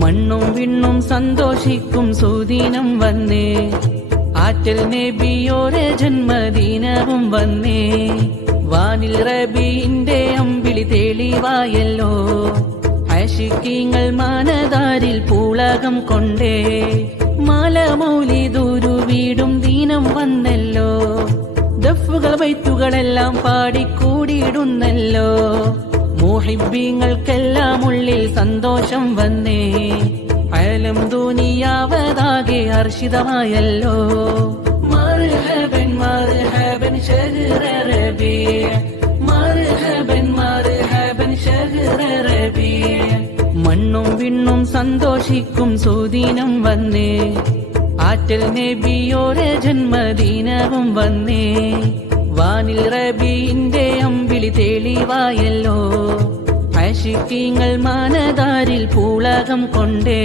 മണ്ണും വിണ്ണും സന്തോഷിക്കും സുദിനം വന്നേ, ആറ്റൽ നബിയോരെ ജന്മദിനവും വന്നേ. വാനിൽ റബീന്റെ അമ്പിളി തെളിവായല്ലോ, ആശിക്കീങ്ങൾ മാനദാരിൽ പൂളകം കൊണ്ടേ. മാല മൗലിദുരു വീടും ദീനം വന്നല്ലോ, ദഫുകൾ വൈത്തുകളെല്ലാം പാടിക്കൂടിയിടുന്നല്ലോ. മുഹിബ്ബീങ്ങൾക്കെല്ലാം ഉള്ളിൽ സന്തോഷം വന്നേ, അയലം ദുനിയാവതാകെ ഹർഷിതമായല്ലോ. മർഹബൻ മർഹബൻ ശഹ്റ റബീഅ, മർഹബൻ മർഹബൻ ശഹ്റ റബീഅ. മണ്ണും വിണ്ണും സന്തോഷിക്കും സുദിനം വന്നേ, ആറ്റൽ നബിയോരെ ജന്മദിനവും വന്നേ. വാനിൽ റബീന്റെ അമ്പിളി തെളിവായല്ലോ, ആശിക്കീങ്ങൾ മാനദാരിൽ പൂളകം കൊണ്ടേ.